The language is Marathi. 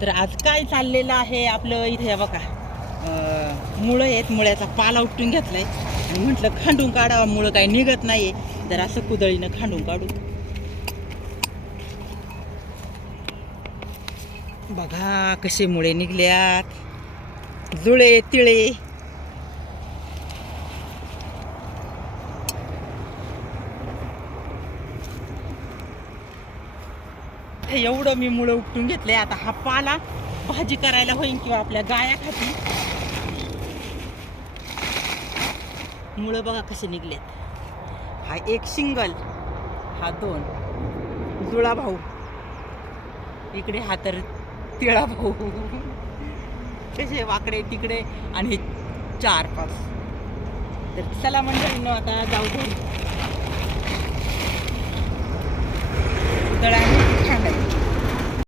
तर आज काय चाललेलं आहे आपलं इथे हे बघा, मुळं आहेत, मुळ्याचा पाला उपटून घेतलाय आणि म्हटलं खांडून काढावं, मुळं काही निघत नाही, तर असं कुदळीनं खांडून काढू. बघा कसे मुळे निघल्यात, जुळे तिळे. एवढं मी मुळं उपटून घेतलंय. आता हा पाला भाजी करायला होईल किंवा आपल्या गाया खातील. मुळं बघा कसे निघल्यात. हा एक सिंगल, हा दोन, जुळा भाऊ, इकडे हा तर तिळा भाऊ. कसे वाकडे तिकडे आणि 4-5. तर चला मंडळींनो, आता जाऊ घरी.